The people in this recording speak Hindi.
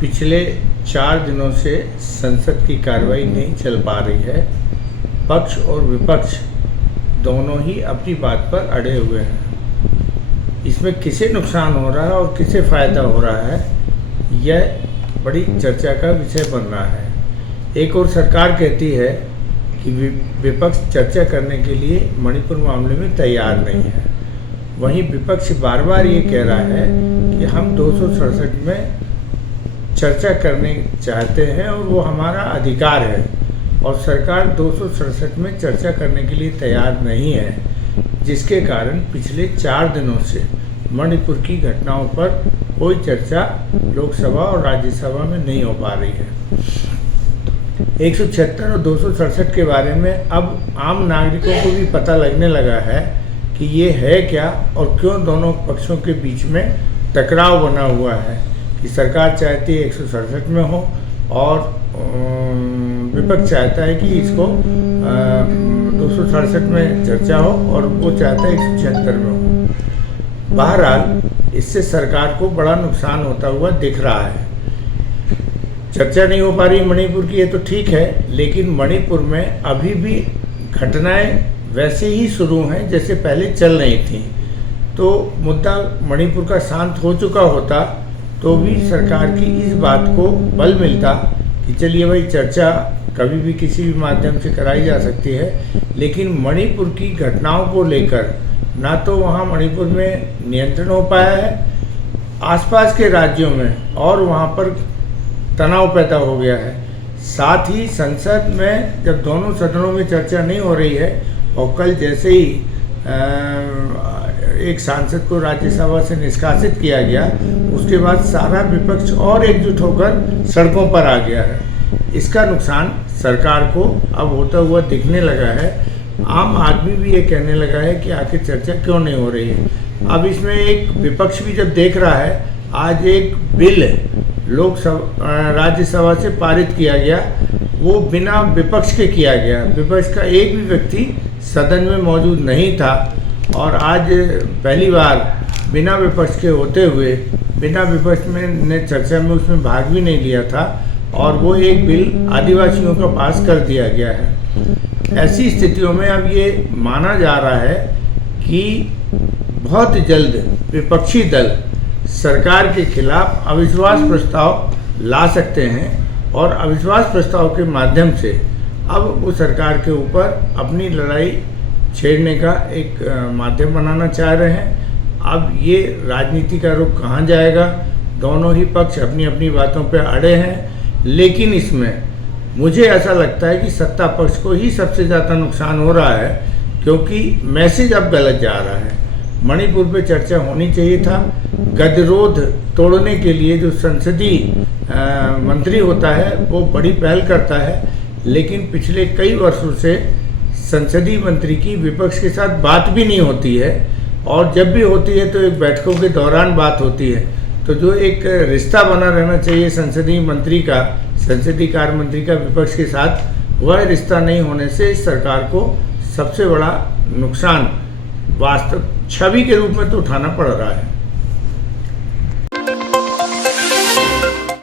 पिछले 4 दिनों से संसद की कार्रवाई नहीं चल पा रही है। पक्ष और विपक्ष दोनों ही अपनी बात पर अड़े हुए हैं। इसमें किसे नुकसान हो रहा है और किसे फ़ायदा हो रहा है, यह बड़ी चर्चा का विषय बन रहा है। एक और सरकार कहती है कि विपक्ष चर्चा करने के लिए मणिपुर मामले में तैयार नहीं है। वहीं विपक्ष बार बार ये कह रहा है कि हम 267 में चर्चा करने चाहते हैं और वो हमारा अधिकार है, और सरकार 267 में चर्चा करने के लिए तैयार नहीं है, जिसके कारण पिछले 4 दिनों से मणिपुर की घटनाओं पर कोई चर्चा लोकसभा और राज्यसभा में नहीं हो पा रही है। 176 और 267 के बारे में अब आम नागरिकों को भी पता लगने लगा है कि ये है क्या और क्यों दोनों पक्षों के बीच में टकराव बना हुआ है कि सरकार चाहती है 167 में हो और विपक्ष चाहता है कि इसको 267 में चर्चा हो और वो चाहता है 176 में हो। बहरहाल इससे सरकार को बड़ा नुकसान होता हुआ दिख रहा है। चर्चा नहीं हो पा रही मणिपुर की, ये तो ठीक है, लेकिन मणिपुर में अभी भी घटनाएं वैसे ही शुरू हैं जैसे पहले चल रही थी। तो मुद्दा मणिपुर का शांत हो चुका होता तो भी सरकार की इस बात को बल मिलता कि चलिए भाई, चर्चा कभी भी किसी भी माध्यम से कराई जा सकती है। लेकिन मणिपुर की घटनाओं को लेकर ना तो वहाँ मणिपुर में नियंत्रण हो पाया है, आसपास के राज्यों में और वहाँ पर तनाव पैदा हो गया है। साथ ही संसद में जब दोनों सदनों में चर्चा नहीं हो रही है और कल जैसे ही एक सांसद को राज्यसभा से निष्कासित किया गया, उसके बाद सारा विपक्ष और एकजुट होकर सड़कों पर आ गया है। इसका नुकसान सरकार को अब होता हुआ दिखने लगा है। आम आदमी भी ये कहने लगा है कि आखिर चर्चा क्यों नहीं हो रही है। अब इसमें एक विपक्ष भी जब देख रहा है, आज एक बिल लोकसभा राज्यसभा से पारित किया गया, वो बिना विपक्ष के किया गया। विपक्ष का एक भी व्यक्ति सदन में मौजूद नहीं था और आज पहली बार बिना विपक्ष के होते हुए बिना विपक्ष में ने चर्चा में उसमें भाग भी नहीं लिया था और वो एक बिल आदिवासियों का पास कर दिया गया है। ऐसी स्थितियों में अब ये माना जा रहा है कि बहुत जल्द विपक्षी दल सरकार के खिलाफ अविश्वास प्रस्ताव ला सकते हैं और अविश्वास प्रस्ताव के माध्यम से अब वो सरकार के ऊपर अपनी लड़ाई छेड़ने का एक माध्यम बनाना चाह रहे हैं। अब ये राजनीति का रुख कहाँ जाएगा, दोनों ही पक्ष अपनी अपनी बातों पे अड़े हैं। लेकिन इसमें मुझे ऐसा लगता है कि सत्ता पक्ष को ही सबसे ज़्यादा नुकसान हो रहा है, क्योंकि मैसेज अब गलत जा रहा है। मणिपुर पे चर्चा होनी चाहिए था। गतिरोध तोड़ने के लिए जो संसदीय मंत्री होता है वो बड़ी पहल करता है, लेकिन पिछले कई वर्षों से संसदीय मंत्री की विपक्ष के साथ बात भी नहीं होती है, और जब भी होती है तो एक बैठकों के दौरान बात होती है। तो जो एक रिश्ता बना रहना चाहिए संसदीय मंत्री का, संसदीय कार्य मंत्री का विपक्ष के साथ, वह रिश्ता नहीं होने से सरकार को सबसे बड़ा नुकसान वास्तव छवि के रूप में तो उठाना पड़ रहा है।